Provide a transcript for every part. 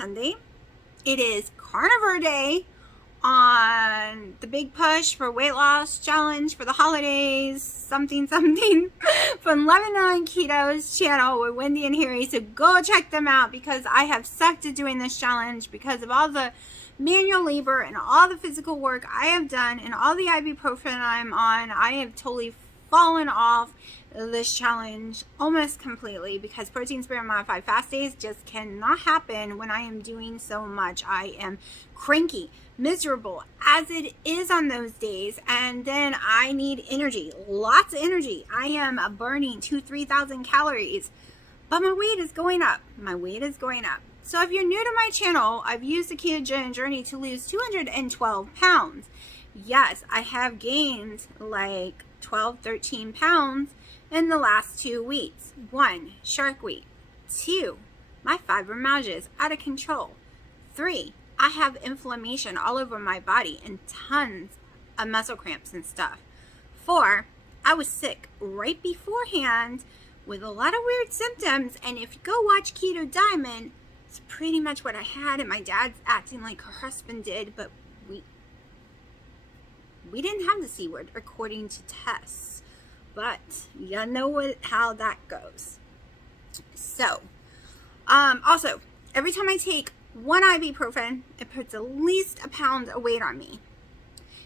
Sunday. It is Carnivore Day on the big push for weight loss challenge for the holidays, something from It On Keto's channel with Wendy and Harry. So go check them out because I have sucked at doing this challenge because of all the manual labor and all the physical work I have done and all the ibuprofen I'm on. I have totally fallen off this challenge almost completely because protein sparing modified fast days just cannot happen when I am doing so much. I am cranky, miserable as it is on those days, and then I need energy, lots of energy. I am burning 2,000-3,000 calories, but my weight is going up. So if you're new to my channel, I've used the ketogenic journey to lose 212 pounds. Yes, I have gained like 12-13 pounds in the last 2 weeks. 1, shark week. 2, my fibromyalgia is out of control. 3, I have inflammation all over my body and tons of muscle cramps and stuff. 4, I was sick right beforehand with a lot of weird symptoms, and if you go watch Keto Diamond, it's pretty much what I had, and my dad's acting like her husband did, but we didn't have the C word according to tests, but you know how that goes. So, also, every time I take one ibuprofen, it puts at least a pound of weight on me.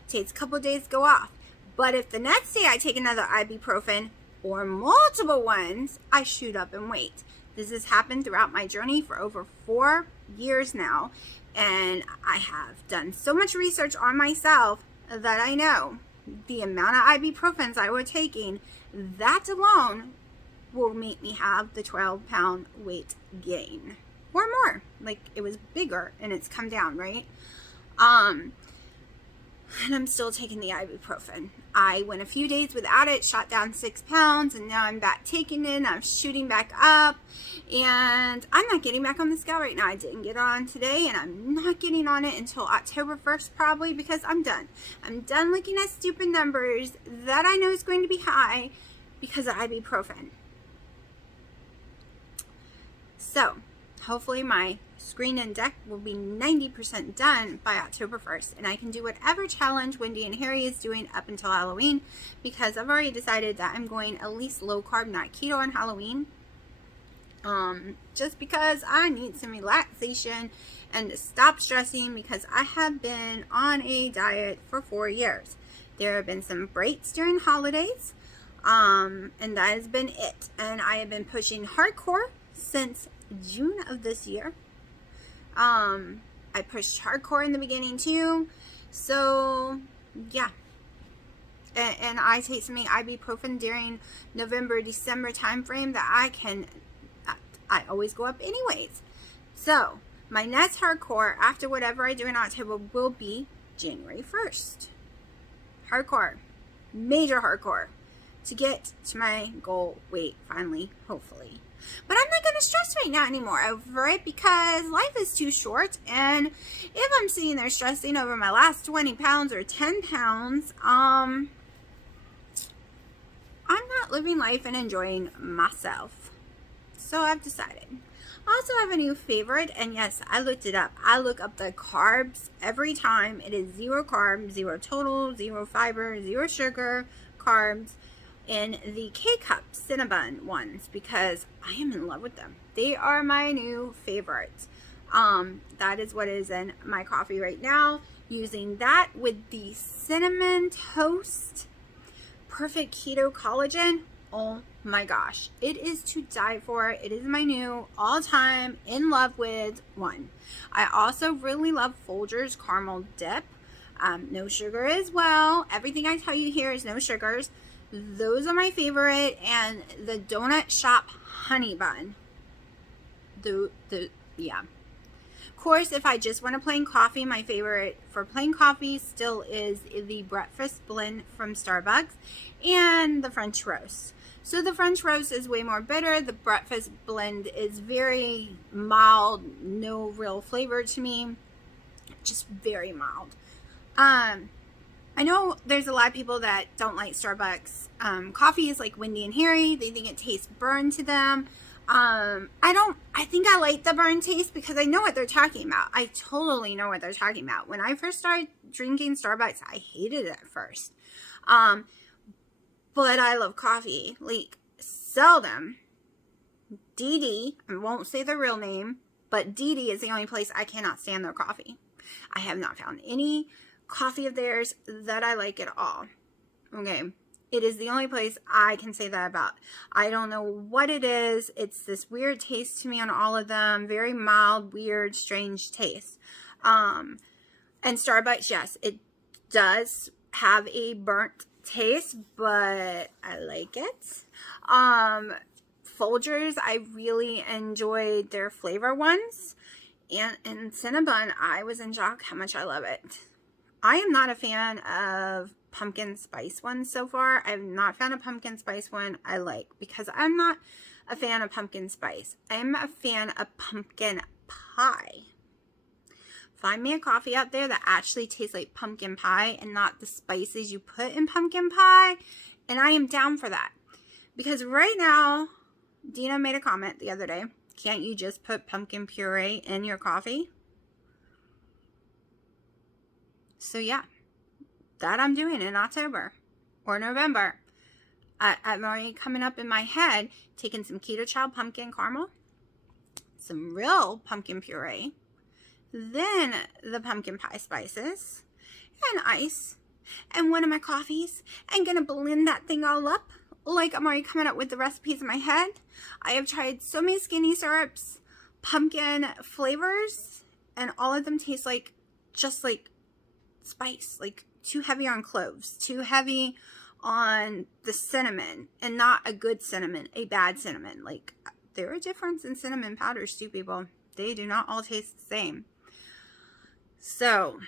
It takes a couple of days to go off, but if the next day I take another ibuprofen or multiple ones, I shoot up in weight. This has happened throughout my journey for over 4 years now, and I have done so much research on myself that I know the amount of ibuprofens I was taking, that alone will make me have the 12-pound weight gain or more. Like, it was bigger and it's come down, right? And I'm still taking the ibuprofen. I went a few days without it, shot down 6 pounds, and now I'm back taking it. I'm shooting back up, and I'm not getting back on the scale right now. I didn't get on today, and I'm not getting on it until October 1st probably, because I'm done. I'm done looking at stupid numbers that I know is going to be high because of ibuprofen. So, hopefully my screen and deck will be 90% done by October 1st, and I can do whatever challenge Wendy and Harry is doing up until Halloween, because I've already decided that I'm going at least low carb, not keto, on Halloween, just because I need some relaxation and to stop stressing, because I have been on a diet for 4 years. There have been some breaks during holidays, and that has been it, and I have been pushing hardcore since June of this year. I pushed hardcore in the beginning too, so yeah. And I take some ibuprofen during November, December time frame that I always go up anyways. So my next hardcore after whatever I do in October will be January 1st. Hardcore, major hardcore, to get to my goal weight finally, hopefully. But I'm not going to stress right now anymore over it because life is too short, and if I'm sitting there stressing over my last 20 pounds or 10 pounds, I'm not living life and enjoying myself. So I've decided. I also have a new favorite, and yes, I looked it up. I look up the carbs every time. It is 0 carbs, 0 total, 0 fiber, 0 sugar, carbs, in the K-Cup Cinnabon ones, because I am in love with them. They are my new favorites. That is what is in my coffee right now. Using that with the cinnamon toast perfect keto collagen. Oh my gosh, it is to die for. It is my new all-time in love with one. I also really love Folgers caramel dip. No sugar as well. Everything I tell you here is no sugars. Those are my favorite, and the donut shop honey bun. Yeah. Of course, if I just want a plain coffee, my favorite for plain coffee still is the breakfast blend from Starbucks and the French roast. So the French roast is way more bitter. The breakfast blend is very mild, no real flavor to me, just very mild. I know there's a lot of people that don't like Starbucks coffees, like Wendy and Harry. They think it tastes burned to them. I think I like the burnt taste because I know what they're talking about. I totally know what they're talking about. When I first started drinking Starbucks, I hated it at first. But I love coffee. Like, seldom. Dee Dee, I won't say the real name, but Dee Dee is the only place I cannot stand their coffee. I have not found any coffee of theirs that I like at all. Okay. It is the only place I can say that about. I don't know what it is. It's this weird taste to me on all of them. Very mild, weird, strange taste. And Starbucks, yes, it does have a burnt taste, but I like it. Folgers, I really enjoyed their flavor ones. And Cinnabon, I was in shock how much I love it. I am not a fan of pumpkin spice ones so far. I've not found a pumpkin spice one I like because I'm not a fan of pumpkin spice. I'm a fan of pumpkin pie. Find me a coffee out there that actually tastes like pumpkin pie and not the spices you put in pumpkin pie, and I am down for that. Because right now, Dina made a comment the other day, can't you just put pumpkin puree in your coffee? So yeah, that I'm doing in October or November. I'm already coming up in my head, taking some Keto Child pumpkin caramel, some real pumpkin puree, then the pumpkin pie spices, and ice, and one of my coffees. I'm going to blend that thing all up. Like, I'm already coming up with the recipes in my head. I have tried so many skinny syrups, pumpkin flavors, and all of them taste like, just like spice, like too heavy on cloves, too heavy on the cinnamon, and not a good cinnamon, a bad cinnamon. Like, there are differences in cinnamon powders too, people. They do not all taste the same. So,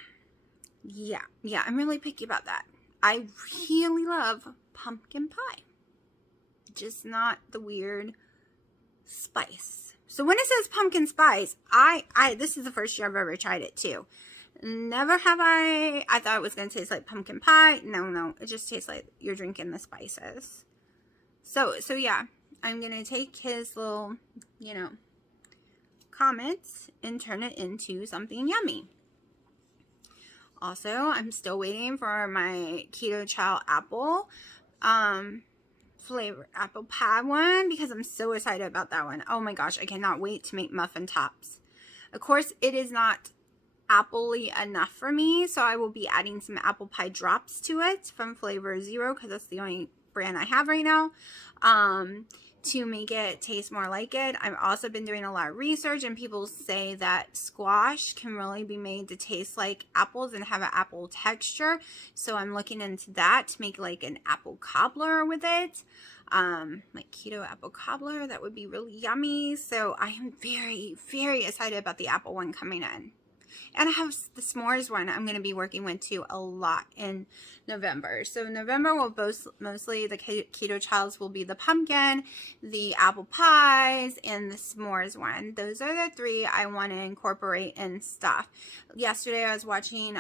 yeah, I'm really picky about that. I really love pumpkin pie. Just not the weird spice. So when it says pumpkin spice, this is the first year I've ever tried it too. Never have I thought it was going to taste like pumpkin pie. No, it just tastes like you're drinking the spices. So yeah, I'm going to take his little, comments and turn it into something yummy. Also, I'm still waiting for my Keto Child apple flavor apple pie one because I'm so excited about that one. Oh my gosh, I cannot wait to make muffin tops. Of course, it is not apple-y enough for me, so I will be adding some apple pie drops to it from Flavor Zero because that's the only brand I have right now, to make it taste more like it. I've also been doing a lot of research, and people say that squash can really be made to taste like apples and have an apple texture. So I'm looking into that to make like an apple cobbler with it. Like keto apple cobbler, that would be really yummy. So I am very, very excited about the apple one coming in. And I have the s'mores one I'm going to be working with too a lot in November. So November will mostly the Keto Childs will be the pumpkin, the apple pies, and the s'mores one. Those are the three I want to incorporate in stuff. Yesterday I was watching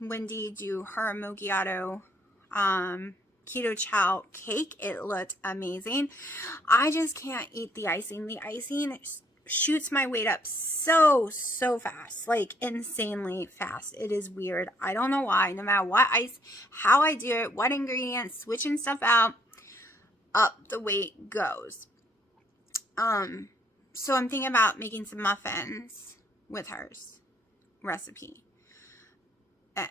Wendy do her macchiato Keto Child cake. It looked amazing. I just can't eat the icing. The icing shoots my weight up so fast, like insanely fast. It is weird. I don't know why. No matter what ice, how I do it, what ingredients, switching stuff out, up the weight goes. So I'm thinking about making some muffins with hers recipe.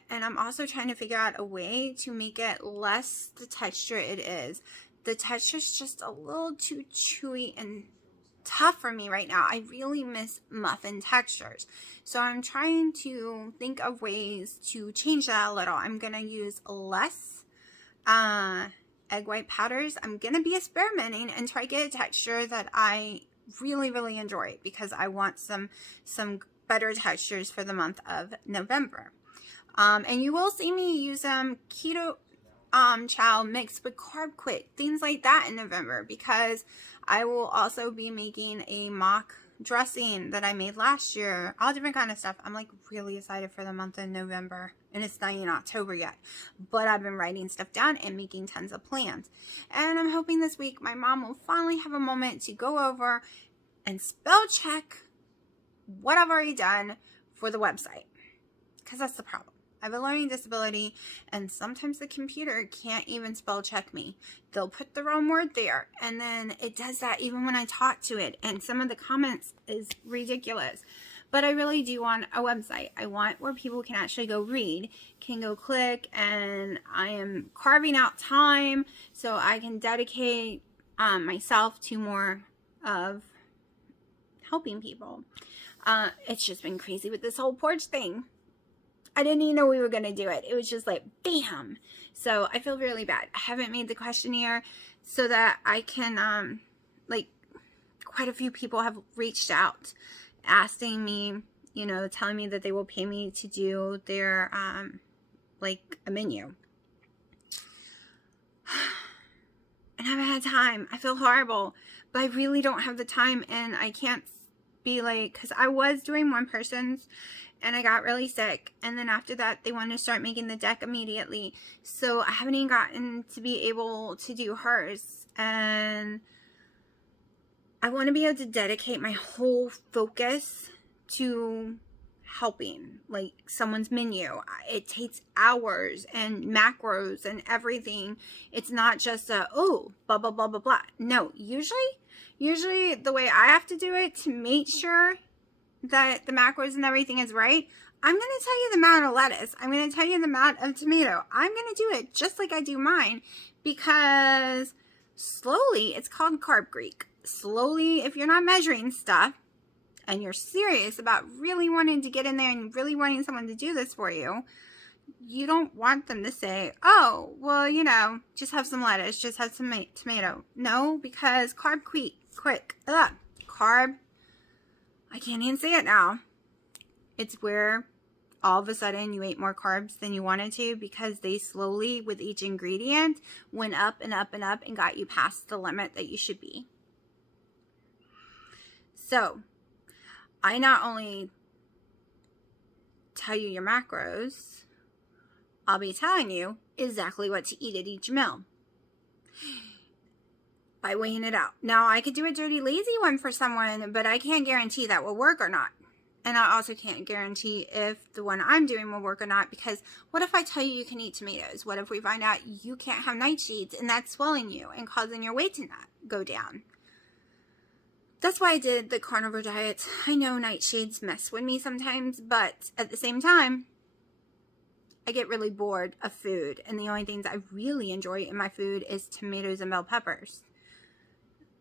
And I'm also trying to figure out a way to make it less the texture it is. The texture is just a little too chewy and tough for me right now. I really miss muffin textures. So I'm trying to think of ways to change that a little. I'm going to use less egg white powders. I'm going to be experimenting and try to get a texture that I really enjoy because I want some better textures for the month of November. And you will see me use Keto Child mixed with Carb Quit, things like that in November, because I will also be making a mock dressing that I made last year, all different kind of stuff. I'm like really excited for the month of November, and it's not even October yet, but I've been writing stuff down and making tons of plans. And I'm hoping this week my mom will finally have a moment to go over and spell check what I've already done for the website. Because that's the problem. I have a learning disability, and sometimes the computer can't even spell check me. They'll put the wrong word there, and then it does that even when I talk to it, and some of the comments is ridiculous. But I really do want a website. I want where people can actually go read, can go click, and I am carving out time so I can dedicate myself to more of helping people. It's just been crazy with this whole porch thing. I didn't even know we were going to do it. It was just like, bam. So I feel really bad. I haven't made the questionnaire so that I can, quite a few people have reached out asking me, telling me that they will pay me to do their, a menu. And I haven't had time. I feel horrible, but I really don't have the time, and I can't be because I was doing one person's, and I got really sick, and then after that they wanted to start making the deck immediately, so I haven't even gotten to be able to do hers, and I want to be able to dedicate my whole focus to helping someone's menu. It takes hours and macros and everything. It's not just blah blah blah blah blah. No, usually the way I have to do it to make sure that the macros and everything is right, I'm going to tell you the amount of lettuce. I'm going to tell you the amount of tomato. I'm going to do it just like I do mine, because slowly, it's called carb Greek. Slowly, if you're not measuring stuff and you're serious about really wanting to get in there and really wanting someone to do this for you, you don't want them to say, oh, well, just have some lettuce, just have some tomato. No, because carb quick. Carb, I can't even say it now. It's where all of a sudden you ate more carbs than you wanted to, because they slowly, with each ingredient, went up and up and up and got you past the limit that you should be. So, I not only tell you your macros, I'll be telling you exactly what to eat at each meal by weighing it out. Now, I could do a dirty lazy one for someone, but I can't guarantee that will work or not. And I also can't guarantee if the one I'm doing will work or not, because what if I tell you can eat tomatoes? What if we find out you can't have nightshades and that's swelling you and causing your weight to not go down? That's why I did the carnivore diet. I know nightshades mess with me sometimes, but at the same time, I get really bored of food, and the only things I really enjoy in my food is tomatoes and bell peppers.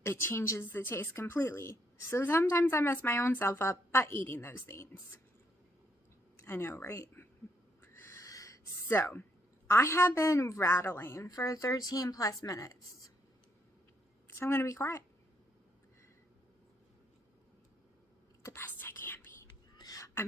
It changes the taste completely. So sometimes I mess my own self up by eating those things. I know, right? So, I have been rattling for 13 plus minutes. So I'm going to be quiet. The best I can be. I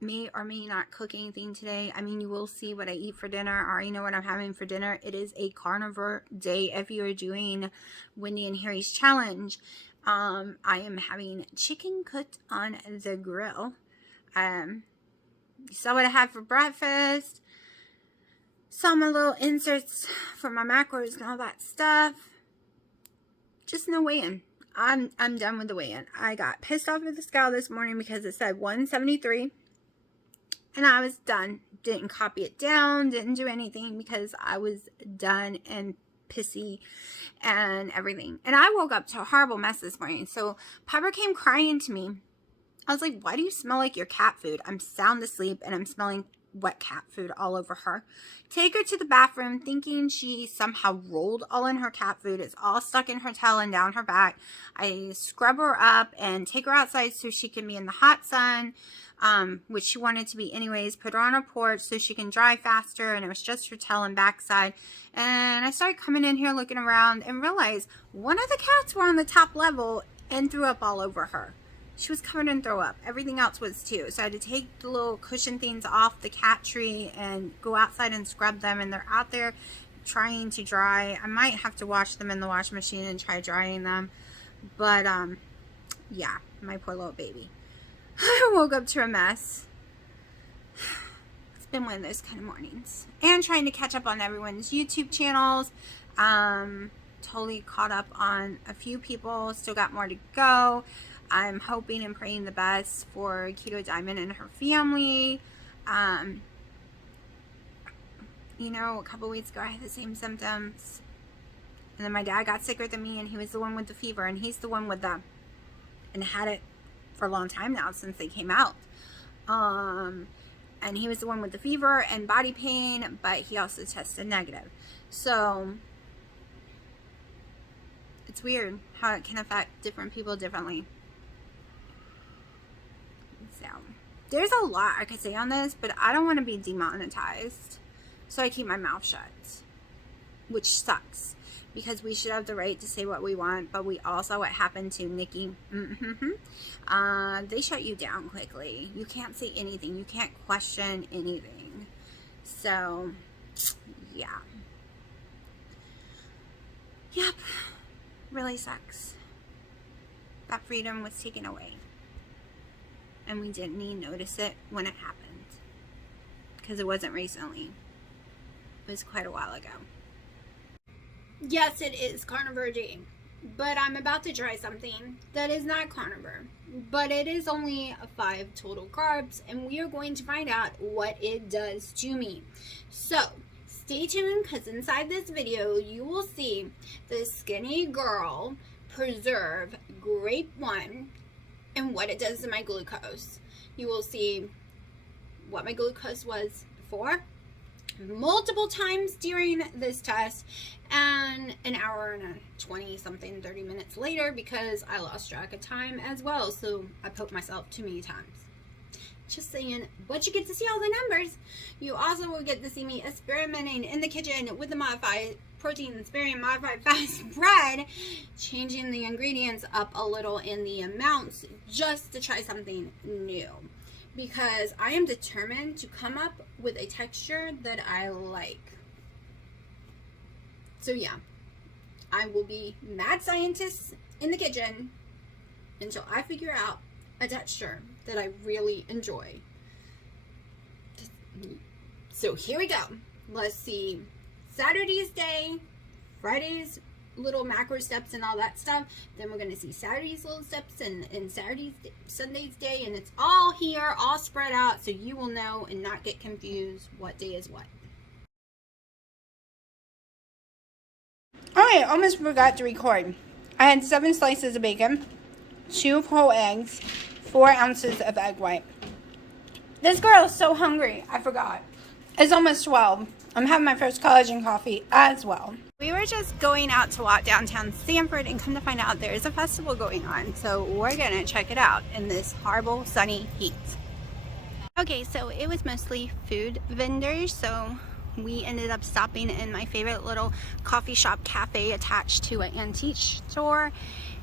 may or may not cook anything today. I mean, you will see what I eat for dinner. I already know what I'm having for dinner. It is a carnivore day if you are doing Wendy and Harry's challenge. I am having chicken cooked on the grill. You saw what I had for breakfast. Saw my little inserts for my macros and all that stuff. Just no weigh-in. I'm done with the weigh-in. I got pissed off at the scale this morning because it said 173. And I was done. Didn't copy it down. Didn't do anything because I was done and pissy and everything. And I woke up to a horrible mess this morning. So Piper came crying to me. I was like, why do you smell like your cat food? I'm sound asleep and I'm smelling wet cat food all over her. Take her to the bathroom thinking she somehow rolled all in her cat food. It's all stuck in her tail and down her back. I scrub her up and take her outside so she can be in the hot sun, which she wanted to be anyways. Put her on a porch so she can dry faster, and it was just her tail and backside. And I started coming in here looking around and realized one of the cats were on the top level and threw up all over her. She was covered in throw up. Everything else was too. So I had to take the little cushion things off the cat tree and go outside and scrub them. And they're out there trying to dry. I might have to wash them in the washing machine and try drying them. But, yeah, my poor little baby. I woke up to a mess. It's been one of those kind of mornings. And trying to catch up on everyone's YouTube channels. Totally caught up on a few people. Still got more to go. I'm hoping and praying the best for Keto Diamond and her family. You know, a couple weeks ago I had the same symptoms, and then my dad got sicker than me, and he was the one with the fever, and he's the one with the, and had it for a long time now since they came out. And he was the one with the fever and body pain, but he also tested negative. So it's weird how it can affect different people differently. So there's a lot I could say on this, but I don't want to be demonetized, so I keep my mouth shut, which sucks, because we should have the right to say what we want. But we also, what happened to Nikki, they shut you down quickly. You can't say anything. You can't question anything. So yeah, yep, really sucks. That freedom was taken away, and we didn't even notice it when it happened, because it wasn't recently. It was quite a while ago. Yes, it is carnivore day, but I'm about to try something that is not carnivore, but it is only 5 total carbs, and we are going to find out what it does to me. So stay tuned, because inside this video you will see the Skinnygirl Preserve Grape 1 and what it does to my glucose. You will see what my glucose was before, multiple times during this test, and an hour and 20 something 30 minutes later, because I lost track of time as well, so I poked myself too many times. Just saying. But you get to see all the numbers. You also will get to see me experimenting in the kitchen with the modified protein sparing modified fast bread, changing the ingredients up a little in the amounts, just to try something new, because I am determined to come up with a texture that I like. So yeah, I will be mad scientist in the kitchen until I figure out a texture that I really enjoy. So here we go. Let's see Saturday's day, Friday's little macro steps and all that stuff. Then we're going to see Saturday's little steps and Sunday's day, and it's all here, all spread out, so you will know and not get confused what day is what. Alright, almost forgot to record. I had 7 slices of bacon, 2 whole eggs, 4 ounces of egg white. This girl is so hungry, I forgot. It's almost 12. I'm having my first collagen coffee as well. We were just going out to walk downtown Sanford, and come to find out there is a festival going on. So we're going to check it out in this horrible sunny heat. Okay, so it was mostly food vendors, so we ended up stopping in my favorite little coffee shop cafe attached to an antique store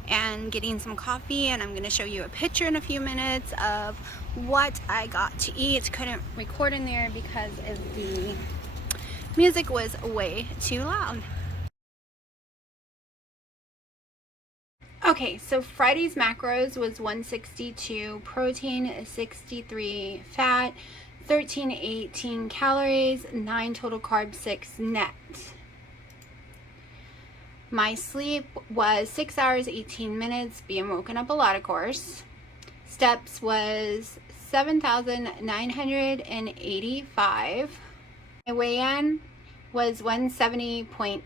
and getting some coffee, and I'm going to show you a picture in a few minutes of what I got to eat. Couldn't record in there because of the music was way too loud. Okay, so Friday's macros was 162 protein, 63 fat, 18 calories, 9 total carbs, 6 net. My sleep was 6 hours 18 minutes, being woken up a lot, of course. Steps was 7,985. My weigh-in was 170.6.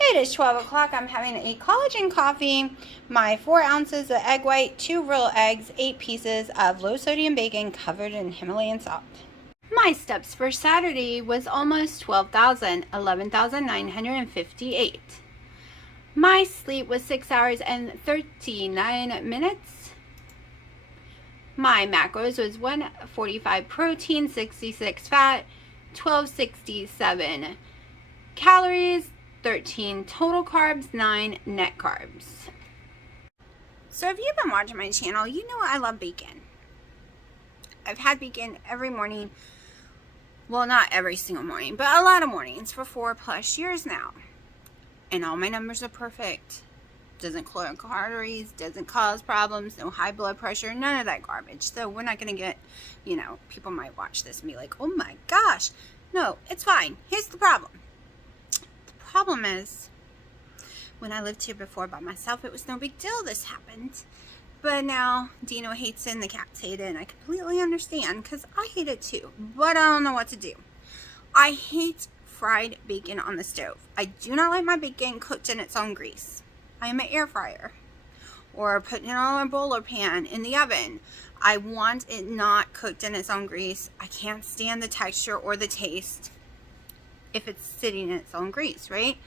It is 12 o'clock. I'm having a collagen coffee, my 4 ounces of egg white, 2 real eggs, 8 pieces of low sodium bacon covered in Himalayan salt. My steps for Saturday was almost 12,000, 11,958. My sleep was 6 hours and 39 minutes. My macros was 145 protein, 66 fat, 1267 calories, 13 total carbs, 9 net carbs. So if you've been watching my channel, you know I love bacon. I've had bacon every morning. Well, not every single morning, but a lot of mornings for 4+ years now. And all my numbers are perfect. Doesn't clog arteries, doesn't cause problems, no high blood pressure, none of that garbage. So we're not going to get, you know, people might watch this and be like, oh my gosh. No, it's fine. Here's the problem. The problem is When I lived here before by myself, it was no big deal this happened. But now Dino hates it and the cats hate it, and I completely understand because I hate it too. But I don't know what to do. I hate fried bacon on the stove. I do not like my bacon cooked in its own grease. I am an air fryer. Or putting it on a bowl or pan in the oven. I want it not cooked in its own grease. I can't stand the texture or the taste if it's sitting in its own grease, right?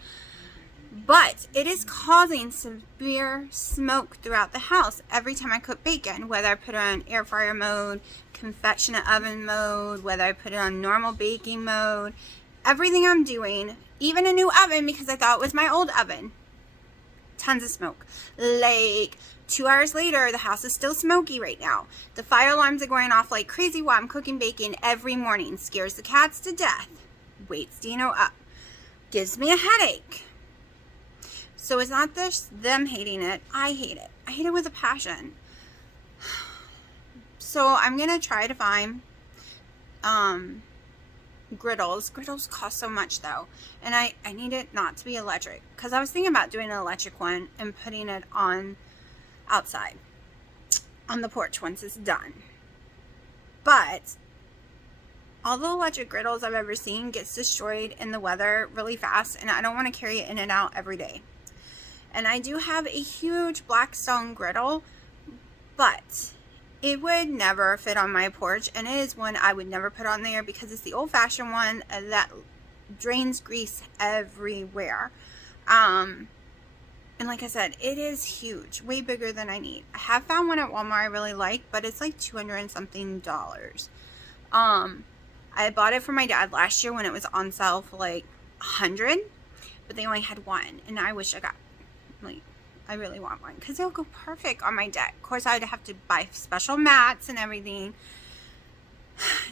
But it is causing severe smoke throughout the house every time I cook bacon, whether I put it on air fryer mode, convectional oven mode, whether I put it on normal baking mode. Everything I'm doing, even a new oven because I thought it was my old oven. Tons of smoke. Like 2 hours later, the house is still smoky right now. The fire alarms are going off like crazy while I'm cooking bacon every morning. Scares the cats to death. Wakes Dino up. Gives me a headache. So it's not just them hating it. I hate it. I hate it with a passion. So I'm going to try to find griddles. Griddles cost so much though. And I need it not to be electric. Because I was thinking about doing an electric one and putting it on outside. On the porch once it's done. But all the electric griddles I've ever seen gets destroyed in the weather really fast. And I don't want to carry it in and out every day. And I do have a huge Blackstone griddle, but it would never fit on my porch, and it is one I would never put on there because it's the old-fashioned one that drains grease everywhere. And like I said, it is huge, way bigger than I need. I have found one at Walmart I really like, but it's like $200 and something. I bought it for my dad last year when it was on sale for like $100, but they only had one, and I wish I got. Like, I really want one because it'll go perfect on my deck. Of course, I'd have to buy special mats and everything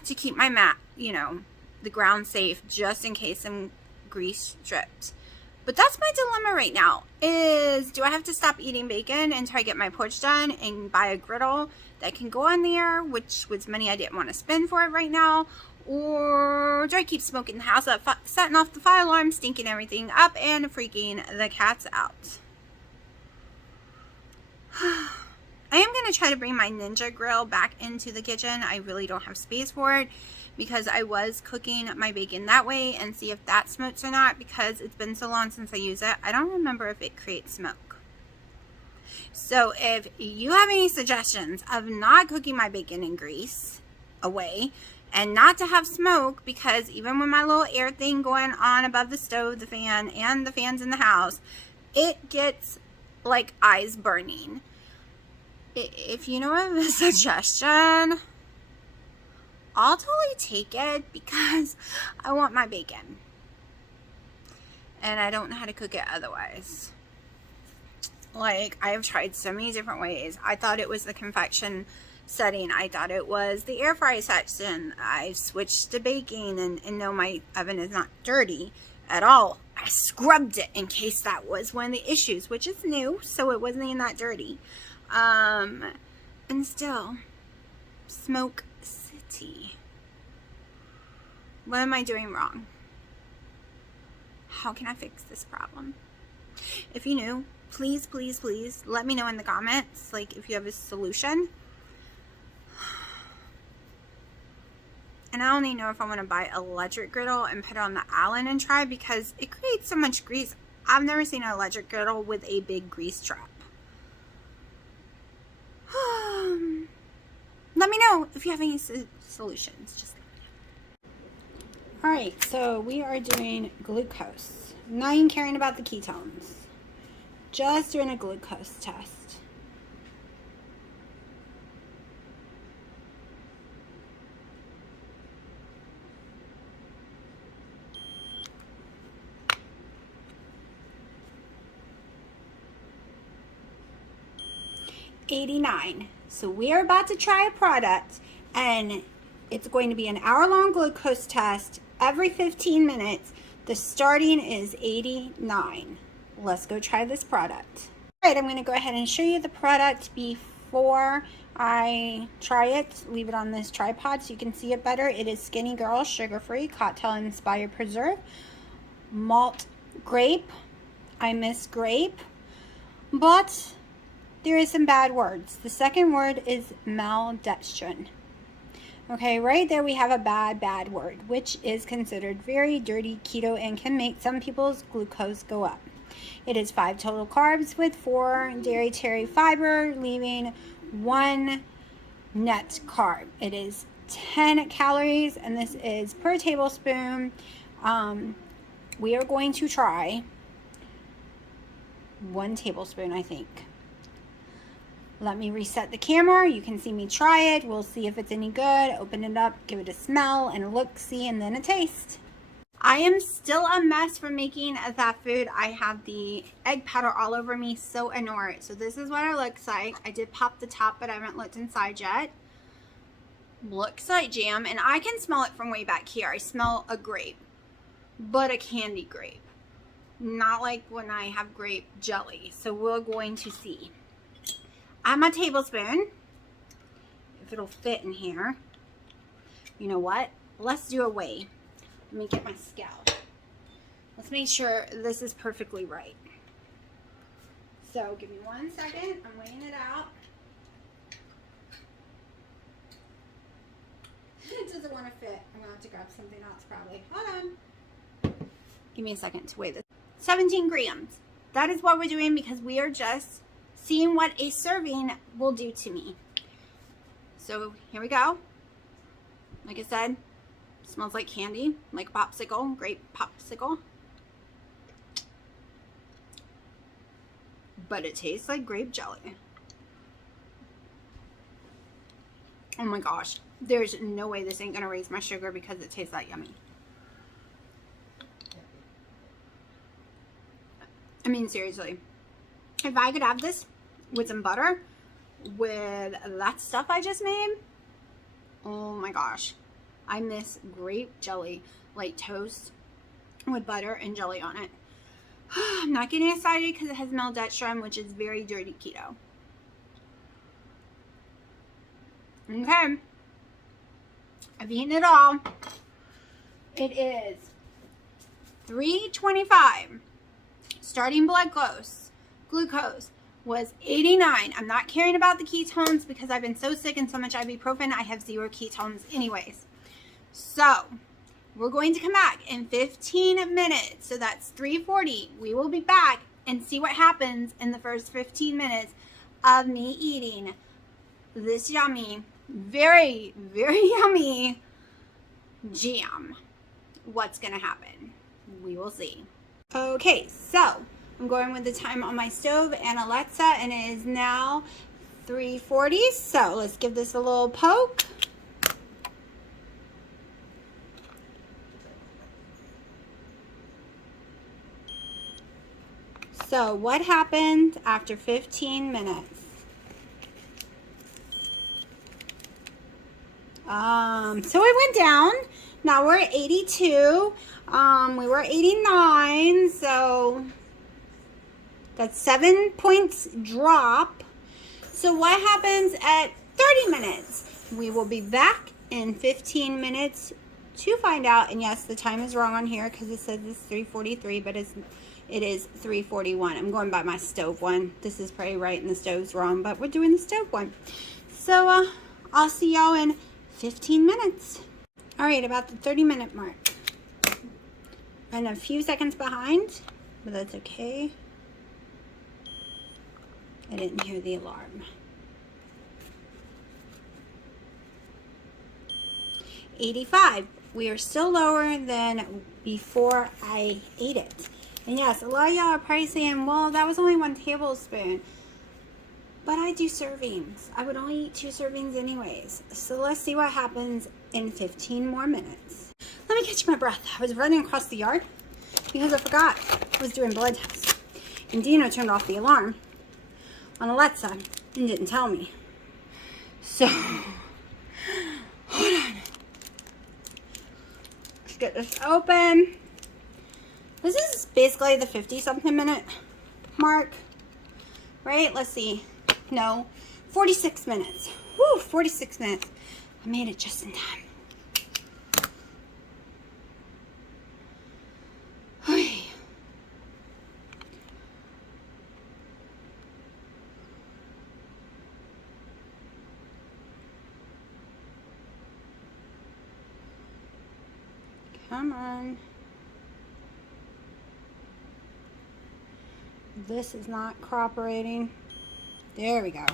to keep my mat, you know, the ground safe just in case some grease dripped. But that's my dilemma right now is, do I have to stop eating bacon until I get my porch done and buy a griddle that can go on there, which was money I didn't want to spend for it right now? Or do I keep smoking the house up, setting off the fire alarm, stinking everything up, and freaking the cats out? I am going to try to bring my Ninja grill back into the kitchen. I really don't have space for it because I was cooking my bacon that way, and see if that smokes or not because it's been so long since I used it. I don't remember if it creates smoke. So if you have any suggestions of not cooking my bacon in grease away and not to have smoke, because even with my little air thing going on above the stove, the fan, and the fans in the house, it gets like eyes burning. If you know of a suggestion, I'll totally take it because I want my bacon. And I don't know how to cook it otherwise. Like, I have tried so many different ways. I thought it was the convection setting. I thought it was the air fry section. I've switched to baking, and no, my oven is not dirty at all. I scrubbed it in case that was one of the issues, which is new, so it wasn't even that dirty. And still, Smoke City. What am I doing wrong? How can I fix this problem? If you knew, please, please, please let me know in the comments, like, if you have a solution. And I only know if I want to buy an electric griddle and put it on the Allen and try, because it creates so much grease. I've never seen an electric griddle with a big grease trap. Let me know if you have any solutions. Just Alright, so we are doing glucose. Not even caring about the ketones. Just doing a glucose test. $89. So we are about to try a product, and it's going to be an hour-long glucose test every 15 minutes. The starting is 89. Let's go try this product. All right, I'm going to go ahead and show you the product before I try it. Leave it on this tripod so you can see it better. It is Skinnygirl sugar-free cocktail-inspired preserve malt grape. I miss grape, but there is some bad words. The second word is maltodextrin. Okay, right there we have a bad word, which is considered very dirty keto and can make some people's glucose go up. It is 5 total carbs with 4 dietary fiber, leaving 1 net carb. It is 10 calories, and this is per tablespoon. We are going to try 1 tablespoon, I think. Let me reset the camera. You can see me try it. We'll see if it's any good. Open it up, give it a smell and a look, see, and then a taste. I am still a mess from making that food. I have the egg powder all over me, so ignore it. So this is what it looks like. I did pop the top, but I haven't looked inside yet. Looks like jam, and I can smell it from way back here. I smell a grape, but a candy grape. Not like when I have grape jelly. So we're going to see. I'm a tablespoon, if it'll fit in here. You know what? Let's do a weigh. Let me get my scale. Let's make sure this is perfectly right. So give me 1 second. I'm weighing it out. It doesn't want to fit. I'm going to have to grab something else probably. Hold on. Give me a second to weigh this. 17 grams. That is what we're doing because we are just seeing what a serving will do to me. So here we go. Like I said, smells like candy, like popsicle, grape popsicle. But it tastes like grape jelly. Oh my gosh. There's no way this ain't gonna raise my sugar because it tastes that yummy. I mean, seriously. If I could have this with some butter, with that stuff I just made, oh my gosh. I miss grape jelly, like toast with butter and jelly on it. I'm not getting excited because it has maltodextrin, which is very dirty keto. Okay. I've eaten it all. It is 325. Starting blood glucose was 89. I'm not caring about the ketones because I've been so sick and so much ibuprofen, I have 0 ketones anyways. So we're going to come back in 15 minutes. So that's 3:40. We will be back and see what happens in the first 15 minutes of me eating this yummy, very, very yummy jam. What's going to happen? We will see. Okay, so I'm going with the time on my stove and Alexa, and it is now 3:40. So let's give this a little poke. So what happened after 15 minutes? So it went down. Now we're at 82. We were 89, so that's 7 points drop. So what happens at 30 minutes? We will be back in 15 minutes to find out. And yes, the time is wrong on here because it says it's 3:43, but it is 3:41. I'm going by my stove one. This is probably right and the stove's wrong, but we're doing the stove one. So I'll see y'all in 15 minutes. All right, about the 30-minute mark. And a few seconds behind, but that's okay. I didn't hear the alarm. 85. We are still lower than before I ate it. And yes, a lot of y'all are probably saying, well, that was only 1 tablespoon. But I do servings. I would only eat 2 servings anyways. So let's see what happens in 15 more minutes. Let me catch my breath. I was running across the yard because I forgot I was doing blood tests. And Dino turned off the alarm on Alexa and didn't tell me. So, hold on. Let's get this open. This is basically the 50-something minute mark, right? Let's see. No, 46 minutes. Woo, 46 minutes. I made it just in time. Come on. This is not cooperating. There we go.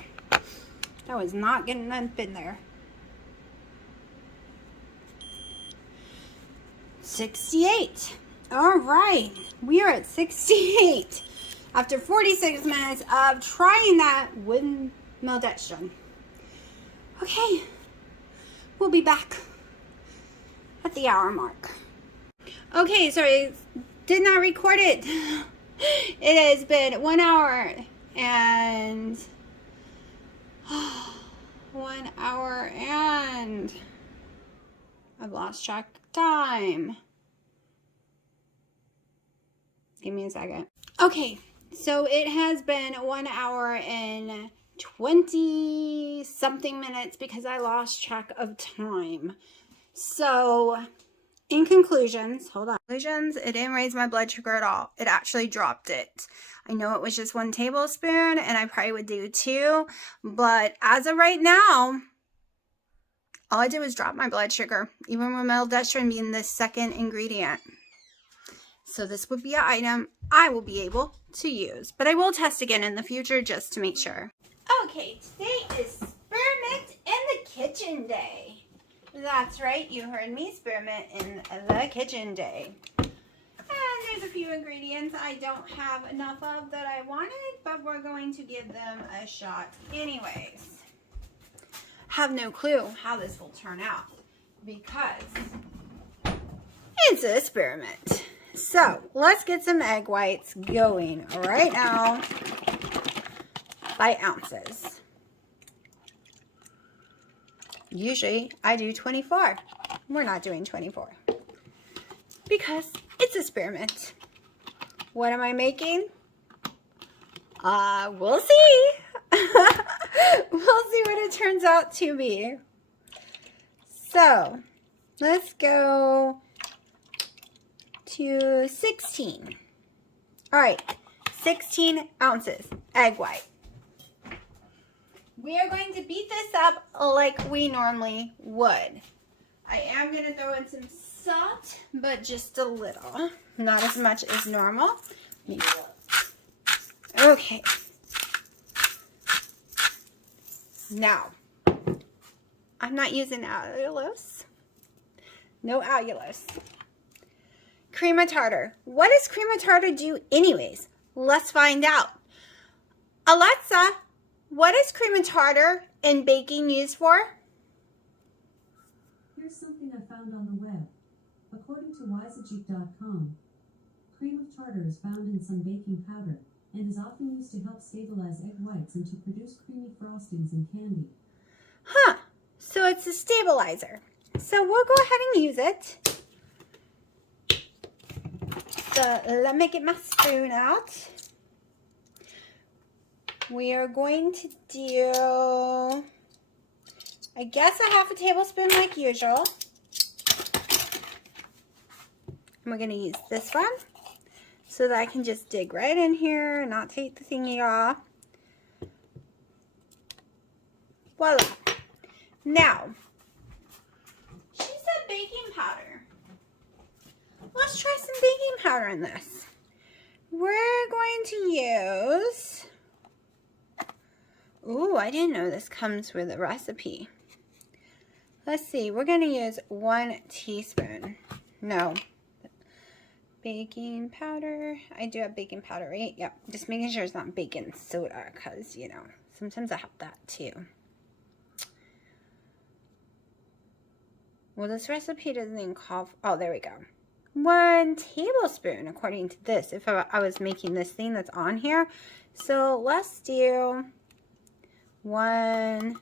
That was not getting up in there. 68. All right. We are at 68 after 46 minutes of trying that with maltodextrin. Okay. We'll be back at the hour mark. Okay, sorry. Did not record it. It has been 1 hour and 1 hour and I've lost track of time. Give me a second. Okay, so it has been 1 hour and 20 something minutes because I lost track of time. So in conclusions, hold on. Conclusions, it didn't raise my blood sugar at all. It actually dropped it. I know it was just 1 tablespoon and I probably would do 2, but as of right now, all I did was drop my blood sugar, even with maltodextrin being the second ingredient. So this would be an item I will be able to use, but I will test again in the future just to make sure. Okay, today is Spearmint in the Kitchen Day. That's right, you heard me, Spearmint in the Kitchen Day. And there's a few ingredients I don't have enough of that I wanted, but we're going to give them a shot anyways. Have no clue how this will turn out because it's an experiment. So let's get some egg whites going right now by ounces. Usually I do 24. We're not doing 24 because it's a experiment. What am I making? We'll see. We'll see what it turns out to be. So let's go to 16. All right, 16 ounces egg white. We are going to beat this up like we normally would. I am going to throw in some salt, but just a little. Not as much as normal. Okay. Now, I'm not using allulose. No allulose. Cream of tartar. What does cream of tartar do anyways? Let's find out. Alexa, what is cream of tartar in baking used for? Here's something I found on the web. According to wiseacheek.com, cream of tartar is found in some baking powder and is often used to help stabilize egg whites and to produce creamy frostings in candy. Huh, so it's a stabilizer. So we'll go ahead and use it. So let me get my spoon out. We are going to do, I guess, a half a tablespoon like usual. And we're going to use this one so that I can just dig right in here and not take the thingy off. Voila. Now, she said baking powder. Let's try some baking powder in this. We're going to use, ooh, I didn't know this comes with a recipe. Let's see, we're going to use 1 teaspoon. No. Baking powder. I do have baking powder, right? Yep. Just making sure it's not baking soda because, you know, sometimes I have that too. Well, this recipe doesn't even call for, oh, there we go. 1 tablespoon according to this, if I was making this thing that's on here. So let's do 1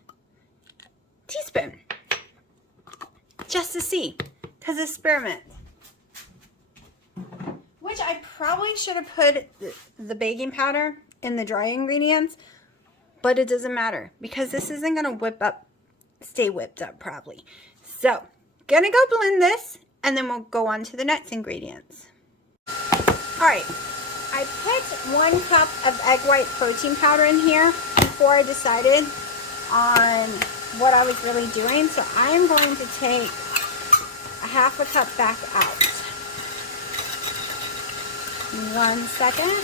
teaspoon. Just to see, because experiment. Which I probably should have put the baking powder in the dry ingredients, but it doesn't matter because this isn't going to stay whipped up probably. So, gonna go blend this and then we'll go on to the next ingredients. Alright, I put 1 cup of egg white protein powder in here before I decided on what I was really doing. So I'm going to take a half a cup back out. 1 second.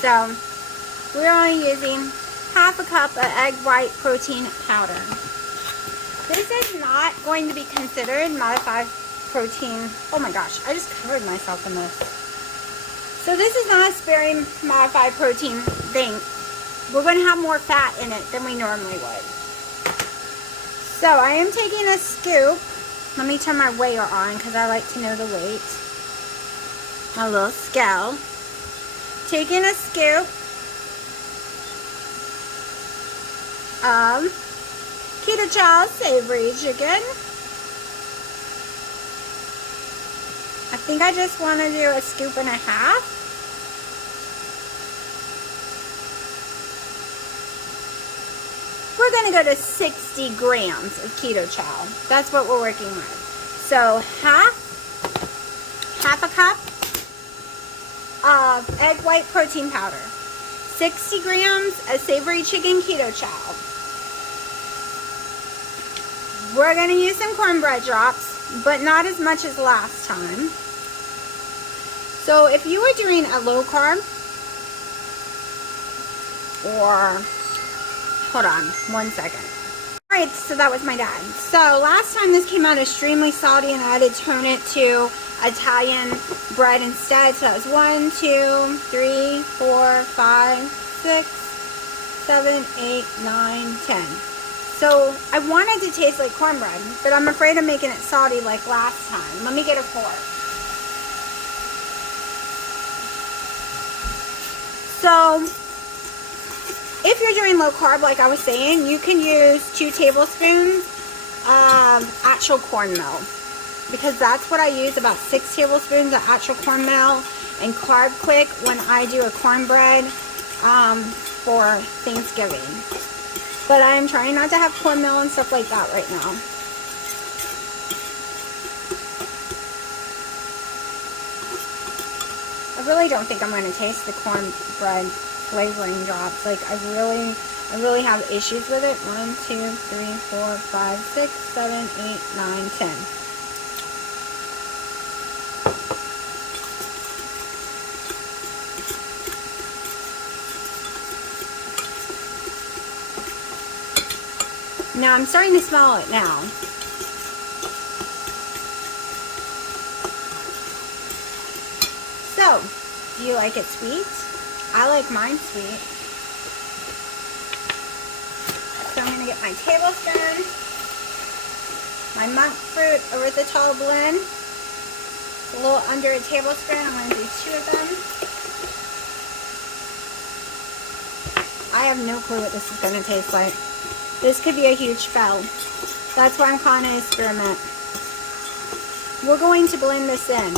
So we're only using half a cup of egg white protein powder. This is not going to be considered modified protein. Oh my gosh, I just covered myself in this. So this is not a sparing modified protein thing. We're going to have more fat in it than we normally would. So I am taking a scoop. Let me turn my weigher on because I like to know the weight. My little scale. Taking a scoop of Keto Chow savory chicken. I think I just want to do a scoop and a half. We're going to go to 60 grams of Keto Chow. That's what we're working with. So half a cup of egg white protein powder. 60 grams of savory chicken Keto Chow. We're going to use some cornbread drops, but not as much as last time. So if you were doing a low carb, or, hold on 1 second. Alright, so that was my dad. So last time this came out extremely salty and I had to turn it to Italian bread instead. So that was 1, 2, 3, 4, 5, 6, 7, 8, 9, 10. So I wanted to taste like cornbread, but I'm afraid of making it salty like last time. Let me get a fork. So if you're doing low carb, like I was saying, you can use 2 tablespoons of actual cornmeal, because that's what I use, about 6 tablespoons of actual cornmeal, and Carb Quick when I do a cornbread for Thanksgiving. But I'm trying not to have cornmeal and stuff like that right now. I really don't think I'm going to taste the cornbread flavoring drops. Like, I really have issues with it. 1, 2, 3, 4, 5, 6, 7, 8, 9, 10. Now I'm starting to smell it now. So, do you like it sweet? I like mine sweet. So I'm going to get my tablespoon, my monk fruit erythritol blend. It's a little under a tablespoon. I'm going to do 2 of them. I have no clue what this is going to taste like. This could be a huge fail. That's why I'm calling it an experiment. We're going to blend this in.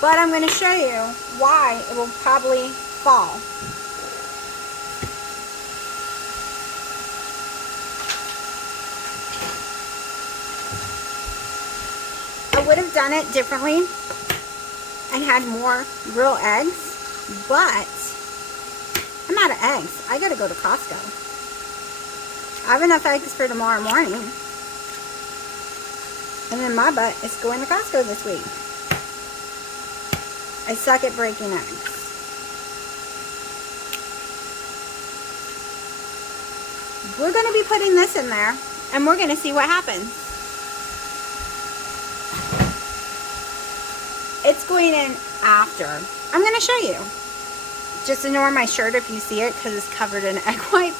But I'm going to show you why it will probably fall. I would have done it differently and had more real eggs, but I'm out of eggs. I gotta go to Costco. I have enough eggs for tomorrow morning. And then my butt is going to Costco this week. I suck at breaking eggs. We're going to be putting this in there, and we're going to see what happens. It's going in after. I'm going to show you. Just ignore my shirt if you see it, because it's covered in egg white,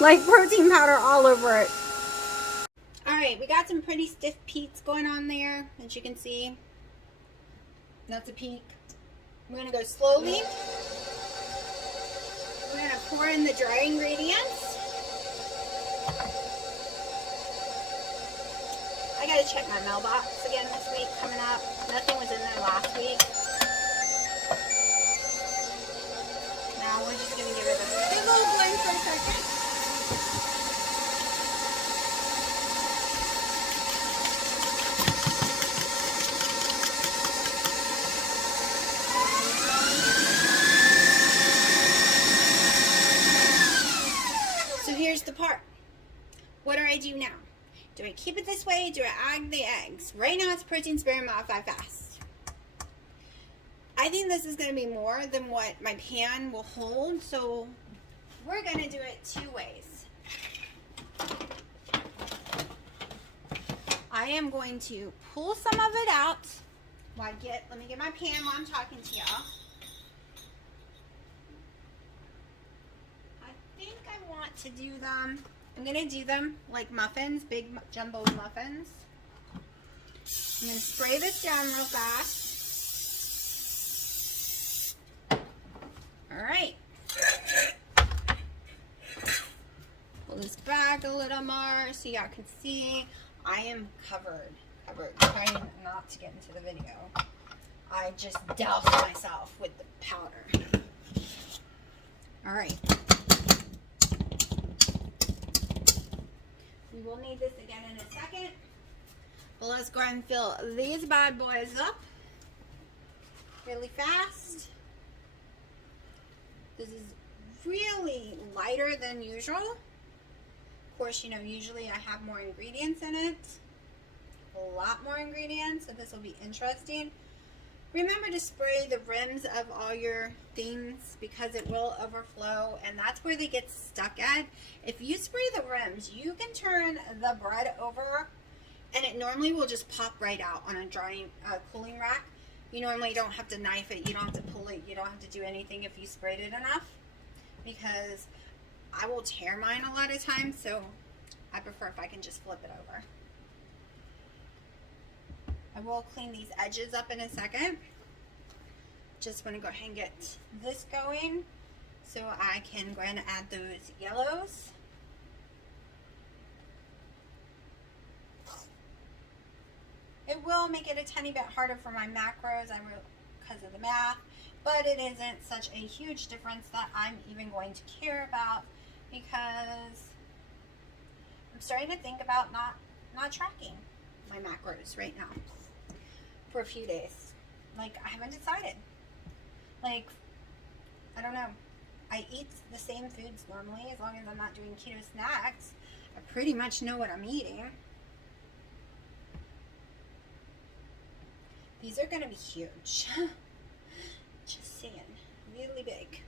like protein powder all over it. Alright, we got some pretty stiff peaks going on there, as you can see. That's a peak. We're going to go slowly. We're going to pour in the dry ingredients. I got to check my mailbox again this week coming up. Nothing was in there last week. Now we're just going to give it a big old blend for a second. what do I do now? Do I keep it this way? Do I add the eggs? Right now it's protein sparing, modify fast. I think this is going to be more than what my pan will hold, so we're going to do it 2 ways. I am going to pull some of it out. Let me get my pan while I'm talking to y'all. I think I want to do them, I'm going to do them like muffins, big jumbo muffins. I'm going to spray this down real fast. All right. Pull this back a little more so y'all can see. I am covered, trying not to get into the video. I just doused myself with the powder. All right. We will need this again in a second. But let's go ahead and fill these bad boys up really fast. This is really lighter than usual. Of course, you know, usually I have more ingredients in it. A lot more ingredients, so this will be interesting. Remember to spray the rims of all your things because it will overflow, and that's where they get stuck at. If you spray the rims, you can turn the bread over and it normally will just pop right out on a drying cooling rack. You normally don't have to knife it, you don't have to pull it, you don't have to do anything if you sprayed it enough, because I will tear mine a lot of times, so I prefer if I can just flip it over. I will clean these edges up in a second. Just want to go ahead and get this going so I can go ahead and add those yellows. It will make it a tiny bit harder for my macros because of the math, but it isn't such a huge difference that I'm even going to care about, because I'm starting to think about not tracking my macros right now for a few days. Like, I haven't decided. Like, I don't know. I eat the same foods normally as long as I'm not doing keto snacks. I pretty much know what I'm eating. These are going to be huge. Just saying. Really big.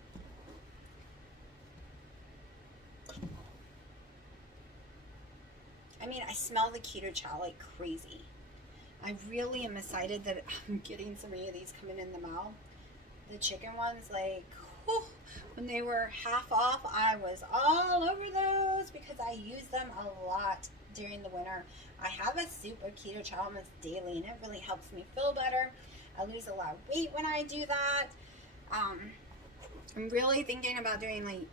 I mean, I smell the keto chow like crazy. I really am excited that I'm getting so many of these coming in the mail. The chicken ones, like, whew, when they were half off, I was all over those because I use them a lot during the winter. I have a soup of keto chow almost daily, and it really helps me feel better. I lose a lot of weight when I do that. I'm really thinking about doing like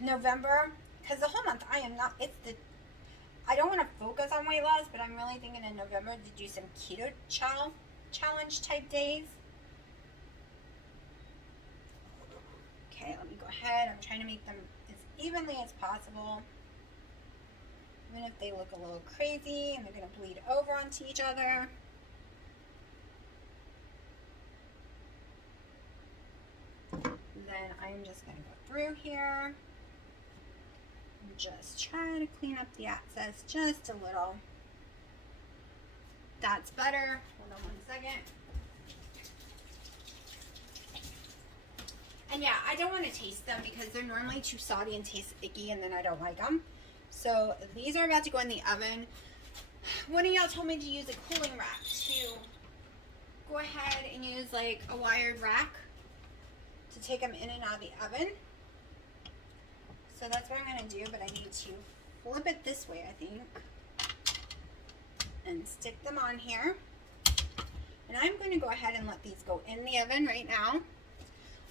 November, because the whole month I don't want to focus on weight loss, but I'm really thinking in November to do some keto chow challenge type days. Okay, let me go ahead. I'm trying to make them as evenly as possible. Even if they look a little crazy and they're going to bleed over onto each other. Then I'm just going to go through here and just try to clean up the excess just a little. That's better. Hold on one second. And yeah, I don't want to taste them because they're normally too salty and taste icky, and then I don't like them. So these are about to go in the oven. One of y'all told me to use a cooling rack to go ahead and use like a wired rack to take them in and out of the oven. So that's what I'm going to do, but I need to flip it this way, I think, and stick them on here. And I'm going to go ahead and let these go in the oven right now.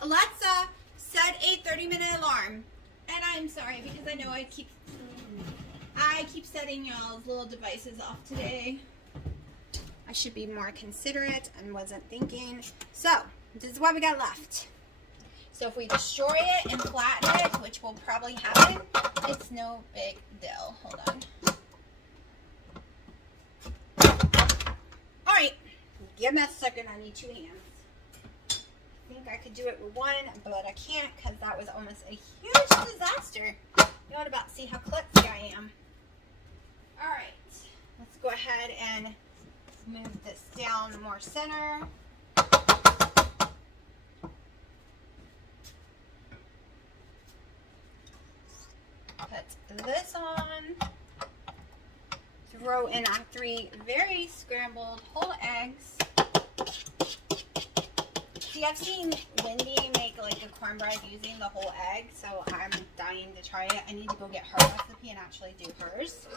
Alexa, set a 30-minute alarm. And I'm sorry because I know I keep setting y'all's little devices off today. I should be more considerate and wasn't thinking. So, this is what we got left. So if we destroy it and flatten it, which will probably happen, it's no big deal. Hold on. Alright, give me a second. I need 2 hands. I think I could do it with one, but I can't because that was almost a huge disaster. You want to about see how klutzy I am. Move this down more center. Put this on. Throw in our 3 very scrambled whole eggs. See, I've seen Wendy make like a cornbread using the whole egg, so I'm dying to try it. I need to go get her recipe and actually do hers.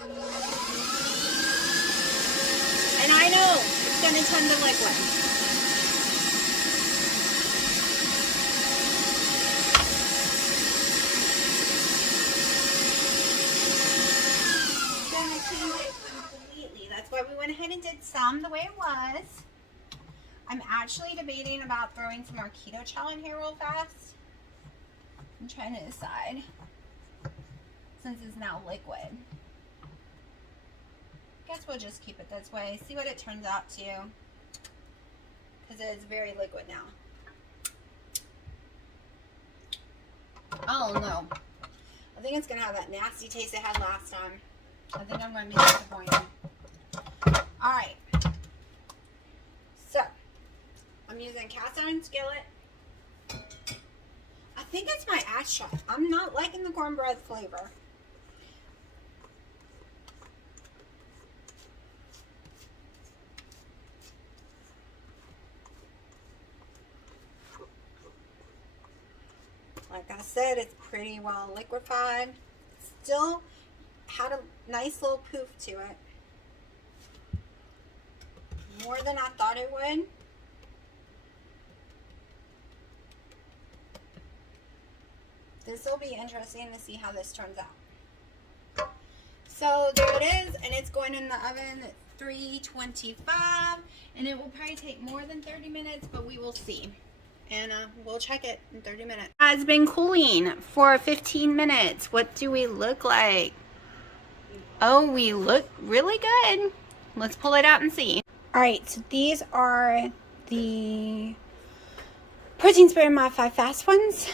And I know it's going to turn to liquid. It's going to change it completely. That's why we went ahead and did some the way it was. I'm actually debating about throwing some more keto chow in here real fast. I'm trying to decide, since it's now liquid. Guess we'll just keep it this way. See what it turns out to, because it is very liquid now. Oh no, I think it's gonna have that nasty taste it had last time. I think I'm gonna be disappointed. All right, so I'm using cast iron skillet. I think it's my ass shot. I'm not liking the cornbread flavor. Like I said, it's pretty well liquefied. Still had a nice little poof to it. More than I thought it would. This will be interesting to see how this turns out. So there it is, and it's going in the oven at 325, and it will probably take more than 30 minutes, but we will see. And we'll check it in 30 minutes. It's been cooling for 15 minutes. What do we look like? Oh, we look really good. Let's pull it out and see. All right, so these are the protein sparing modified fast ones.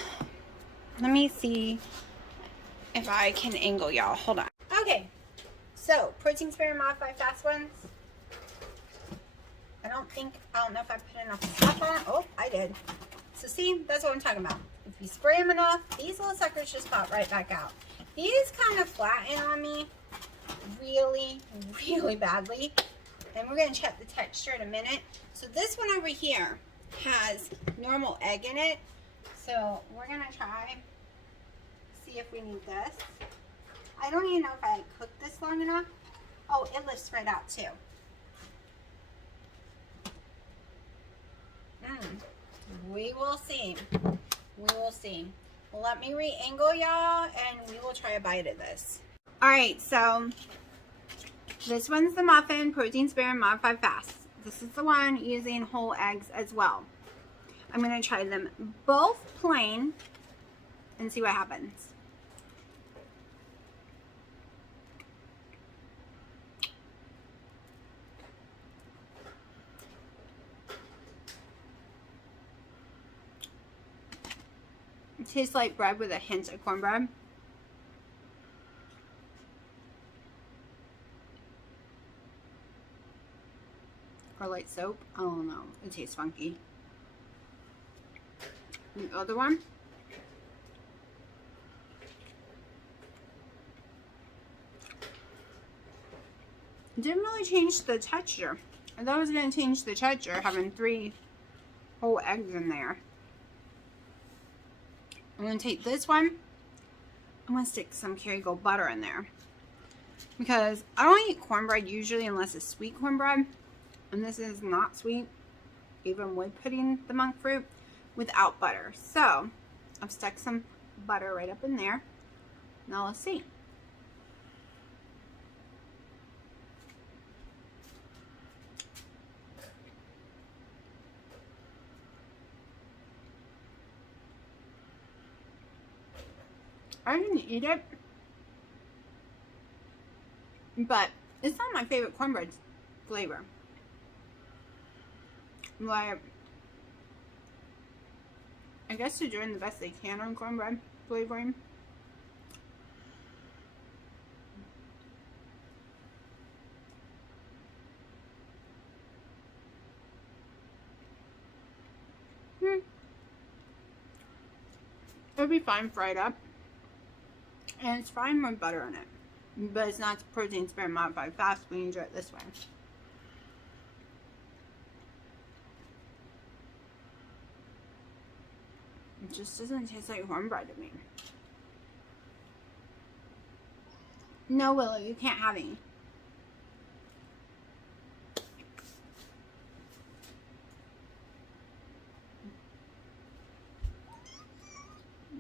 Let me see if I can angle y'all. Hold on. Okay, so protein sparing modified fast ones. I don't know if I put enough stuff on it. Oh, I did. So see, that's what I'm talking about. If you spray them enough, these little suckers just pop right back out. These kind of flatten on me really, really badly. And we're going to check the texture in a minute. So this one over here has normal egg in it. So we're going to try, see if we need this. I don't even know if I cooked this long enough. Oh, it lifts right out too. We will see. We will see. Well, let me re-angle y'all and we will try a bite of this. All right, so this one's the muffin, protein sparing modified fast. This is the one using whole eggs as well. I'm going to try them both plain and see what happens. It tastes like bread with a hint of cornbread. Or like soap. I don't know. It tastes funky. And the other one. It didn't really change the texture. I thought it was going to change the texture having 3 whole eggs in there. I'm going to take this one. I'm going to stick some Kerrygold butter in there. Because I don't eat cornbread usually unless it's sweet cornbread. And this is not sweet, even with putting the monk fruit, without butter. So, I've stuck some butter right up in there. Now let's see. I didn't eat it, but it's not my favorite cornbread flavor. Like, I guess they're doing the best they can on cornbread flavoring. It'll be fine fried up. And it's fine with butter in it. But it's not protein sparing modified fast when you do it this way. It just doesn't taste like cornbread to me. No, Willow, you can't have any.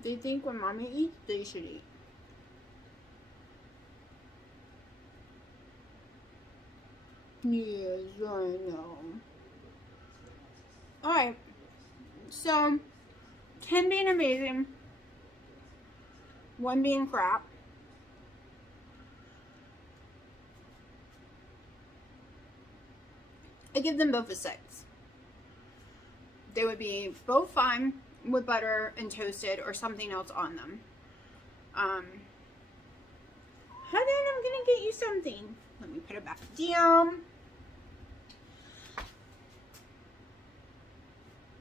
They think when mommy eats, they should eat. Yes, I know. Alright. So, 10 being amazing. 1 being crap. I give them both a 6. They would be both fine with butter and toasted or something else on them. Honey, I'm gonna get you something. Let me put it back down.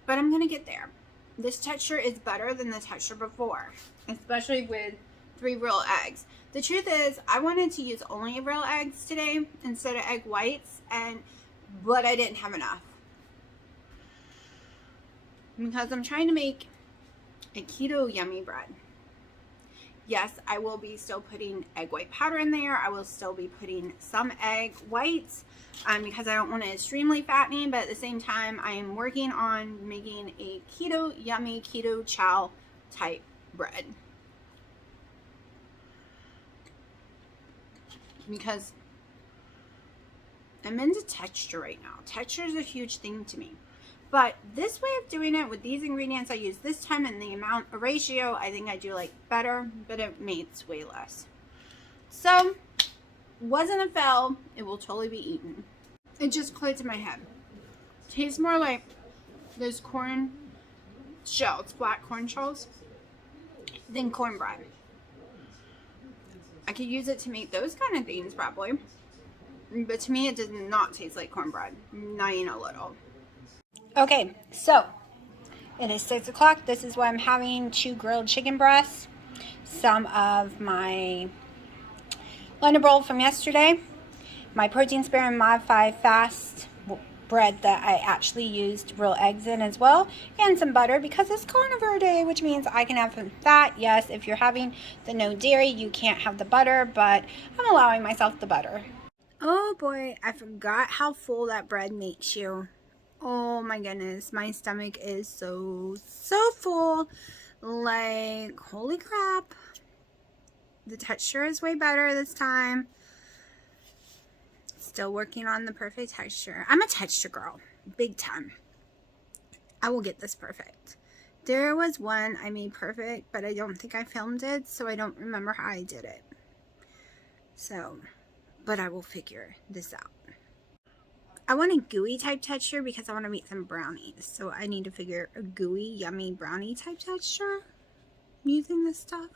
But I'm gonna get there. This texture is better than the texture before, especially with 3 real eggs. The truth is, I wanted to use only real eggs today instead of egg whites, but I didn't have enough. Because I'm trying to make a keto yummy bread. Yes, I will be still putting egg white powder in there. I will still be putting some egg whites because I don't want it extremely fattening, but at the same time, I am working on making a keto yummy, keto chow type bread. Because I'm into texture right now. Texture is a huge thing to me. But this way of doing it with these ingredients I use this time and the amount of ratio, I think I do like better, but it makes way less. So, wasn't a fail. It will totally be eaten. It just clicked in my head. Tastes more like those corn shells, flat corn shells, than cornbread. I could use it to make those kind of things probably. But to me, it does not taste like cornbread. Not even a little. Okay, so it is 6 o'clock. This is what I'm having: 2 grilled chicken breasts, some of my London roll from yesterday, my protein sparing modified fast bread that I actually used real eggs in as well, and some butter because it's carnivore day, which means I can have some fat. Yes, if you're having the no dairy, you can't have the butter, but I'm allowing myself the butter. Oh boy, I forgot how full that bread makes you. Oh my goodness, my stomach is so full. Like, holy crap. The texture is way better this time. Still working on the perfect texture. I'm a texture girl, big time. I will get this perfect. There was one I made perfect, but I don't think I filmed it, so I don't remember how I did it. So, but I will figure this out. I want a gooey type texture because I want to make some brownies. So I need to figure a gooey, yummy brownie type texture using this stuff.